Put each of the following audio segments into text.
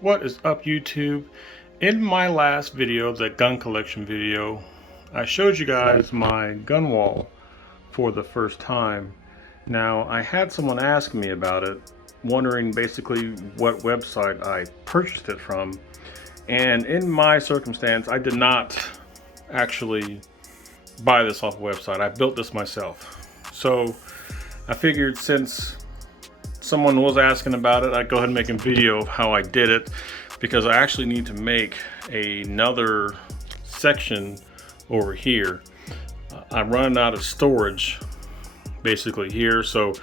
What is up, YouTube? In my last video, the gun collection video, I showed you guys my gun wall for the first time. Now, I had someone ask me about it, wondering basically what website I purchased it from. And in my circumstance, I did not actually buy this off a website. I built this myself. So I figured since someone was asking about it, I'd go ahead and make a video of how I did it, because I actually need to make another section over here. I'm running out of storage basically here, so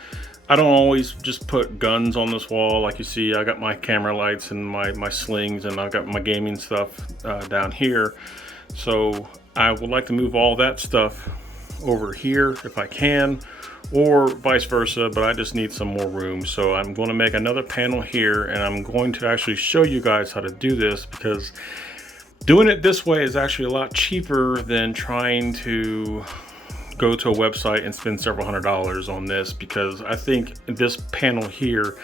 I don't always just put guns on this wall. Like you see, I got my camera lights and my slings, and I've got my gaming stuff down here. So I would like to move all that stuff over here if I can, or vice versa, but I just need some more room. So I'm going to make another panel here, and I'm going to actually show you guys how to do this, because doing it this way is actually a lot cheaper than trying to go to a website and spend several $100s on this, because I think this panel here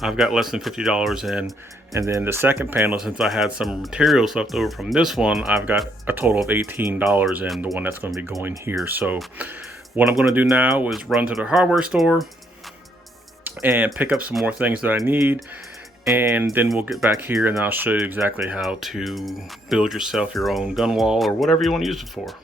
I've got less than $50 in, and then the second panel, since I had some materials left over from this one, I've got a total of $18 in, the one that's going to be going here. So what I'm going to do now is run to the hardware store and pick up some more things that I need, and then we'll get back here and I'll show you exactly how to build yourself your own gun wall or whatever you want to use it for.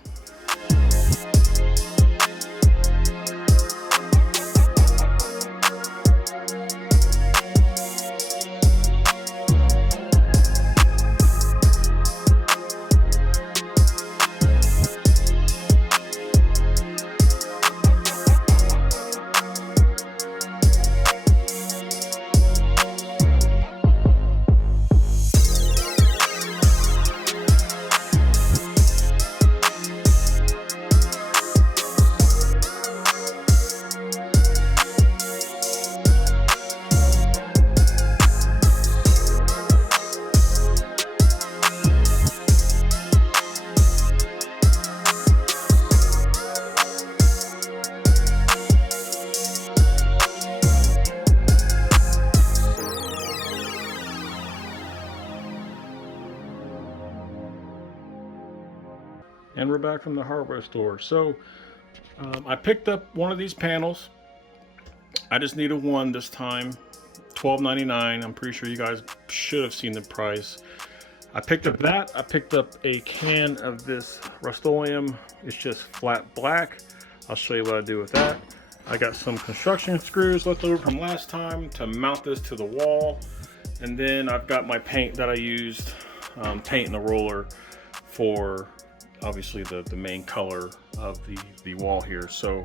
And we're back from the hardware store. So I picked up one of these panels. I just needed one this time, $12.99. I'm pretty sure you guys should have seen the price. I picked up that. I picked up a can of this Rust-Oleum. It's just flat black. I'll show you what I do with that. I got some construction screws left over from last time to mount this to the wall. And then I've got my paint that I used, paint and the roller for obviously the main color of the wall here. So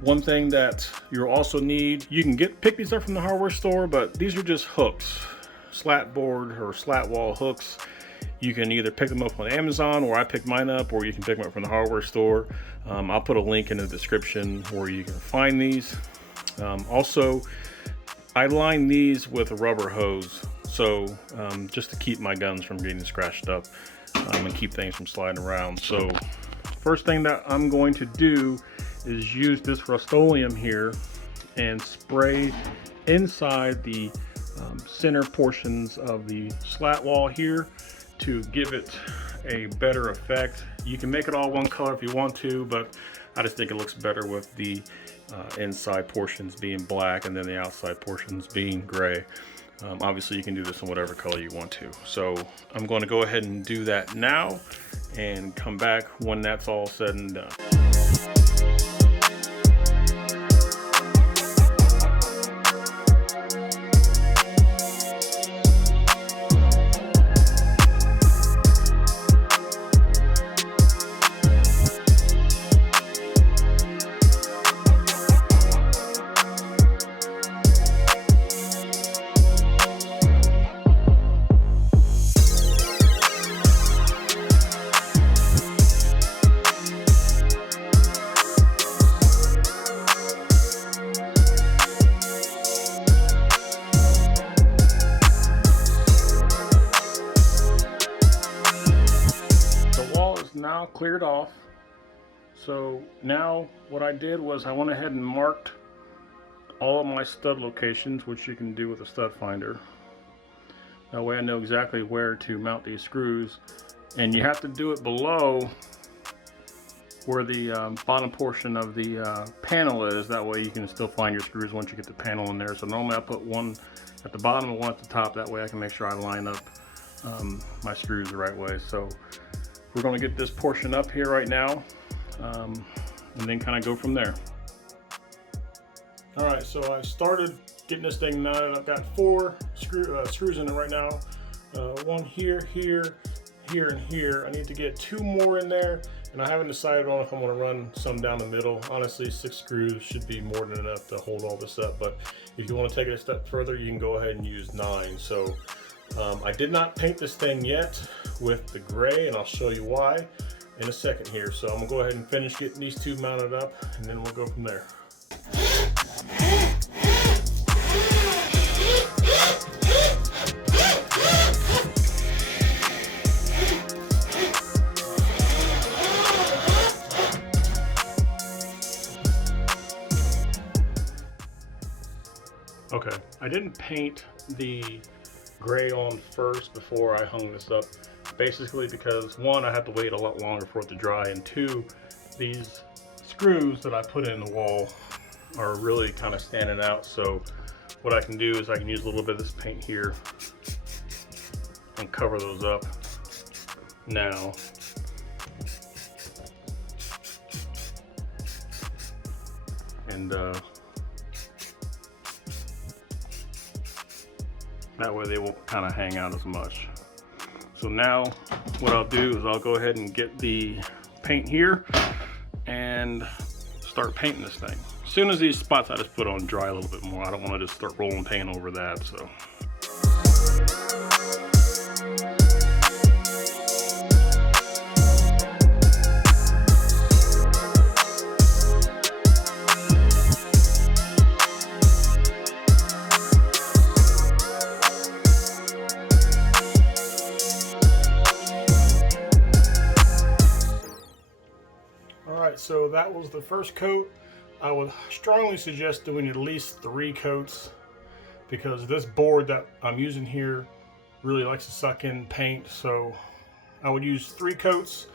one thing that you'll also need, you can pick these up from the hardware store, but these are just hooks, slat board or slat wall hooks. You can either pick them up on Amazon, or I picked mine up, or you can pick them up from the hardware store. I'll put a link in the description where you can find these. Also, I line these with a rubber hose, so just to keep my guns from getting scratched up and keep things from sliding around. So first thing that I'm going to do is use this Rust-Oleum here and spray inside the center portions of the slat wall here to give it a better effect. You can make it all one color if you want to, but I just think it looks better with the inside portions being black and then the outside portions being gray. Obviously you can do this in whatever color you want to. So I'm going to go ahead and do that now and come back when that's all said and done. Now cleared off. So now what I did was I went ahead and marked all of my stud locations, which you can do with a stud finder. That way I know exactly where to mount these screws. And you have to do it below where the bottom portion of the panel is. That way you can still find your screws once you get the panel in there. So normally I put one at the bottom and one at the top. That way I can make sure I line up my screws the right way. So we're going to get this portion up here right now, and then kind of go from there. All right, so I started getting this thing mounted. I've got 4 screws in it right now. One here, here, here, and here. I need to get 2 more in there, and I haven't decided on if I'm going to run some down the middle. Honestly, 6 screws should be more than enough to hold all this up, but if you want to take it a step further, you can go ahead and use 9. So I did not paint this thing yet with the gray, and I'll show you why in a second here. So I'm going to go ahead and finish getting these 2 mounted up, and then we'll go from there. Okay, I didn't paint the gray on first before I hung this up, basically because 1, I have to wait a lot longer for it to dry, and 2, these screws that I put in the wall are really kind of standing out. So what I can do is I can use a little bit of this paint here and cover those up now. And that way they won't kind of hang out as much. So now what I'll do is I'll go ahead and get the paint here and start painting this thing. As soon as these spots I just put on dry a little bit more, I don't want to just start rolling paint over that. So. So that was the first coat. I would strongly suggest doing at least 3 coats because this board that I'm using here really likes to suck in paint. So I would use 3 coats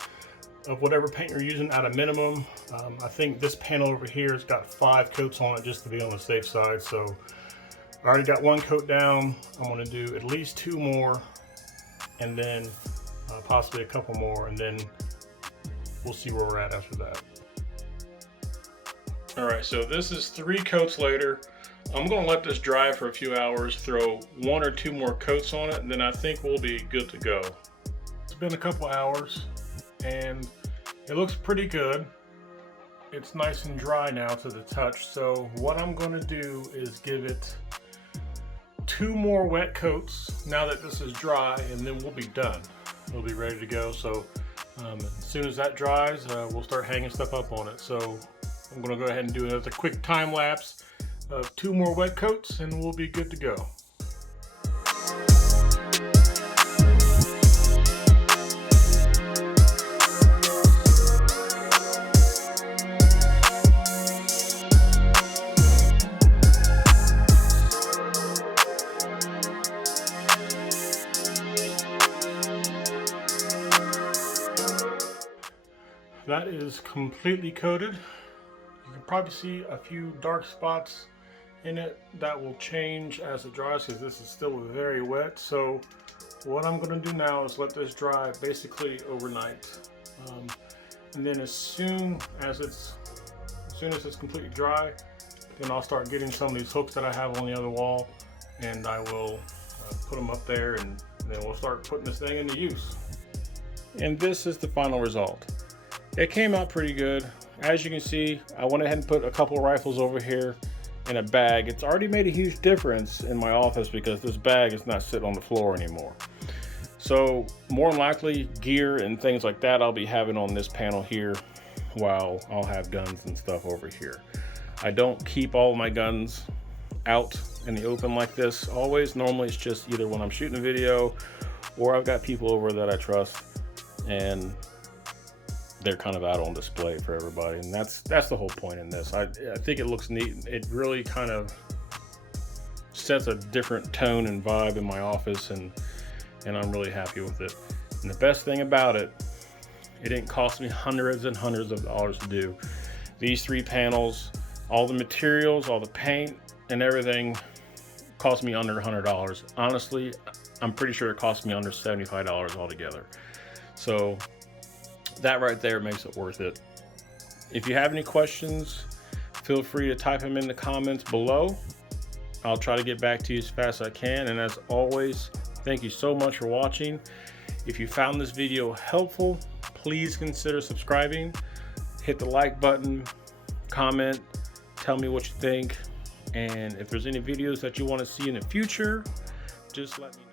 of whatever paint you're using at a minimum. I think this panel over here has got 5 coats on it just to be on the safe side. So I already got 1 coat down. I'm going to do at least 2 more, and then possibly a couple more, and then we'll see where we're at after that. All right, so this is 3 coats later. I'm gonna let this dry for a few hours, throw 1 or 2 more coats on it, and then I think we'll be good to go. It's been a couple hours, and it looks pretty good. It's nice and dry now to the touch, so what I'm gonna do is give it 2 more wet coats now that this is dry, and then we'll be done. We'll be ready to go. So as soon as that dries, we'll start hanging stuff up on it. So I'm going to go ahead and do another quick time lapse of 2 more wet coats, and we'll be good to go. That is completely coated. You can probably see a few dark spots in it. That will change as it dries because this is still very wet. So what I'm going to do now is let this dry basically overnight, and then as soon as it's completely dry, then I'll start getting some of these hooks that I have on the other wall, and I will put them up there, and then we'll start putting this thing into use. And this is the final result. It came out pretty good. As you can see, I went ahead and put a couple of rifles over here in a bag. It's already made a huge difference in my office because this bag is not sitting on the floor anymore. So more than likely gear and things like that I'll be having on this panel here, while I'll have guns and stuff over here. I don't keep all of my guns out in the open like this always. Normally it's just either when I'm shooting a video or I've got people over that I trust and they're kind of out on display for everybody, and that's the whole point in this. I think it looks neat. It really kind of sets a different tone and vibe in my office, and I'm really happy with it. And the best thing about it, it didn't cost me hundreds and hundreds of dollars to do. These 3 panels, all the materials, all the paint and everything cost me under $100. Honestly, I'm pretty sure it cost me under $75 altogether. So that right there makes it worth it. If you have any questions, feel free to type them in the comments below. I'll try to get back to you as fast as I can. And as always, thank you so much for watching. If you found this video helpful, please consider subscribing. Hit the like button, comment, tell me what you think. And if there's any videos that you want to see in the future, just let me know.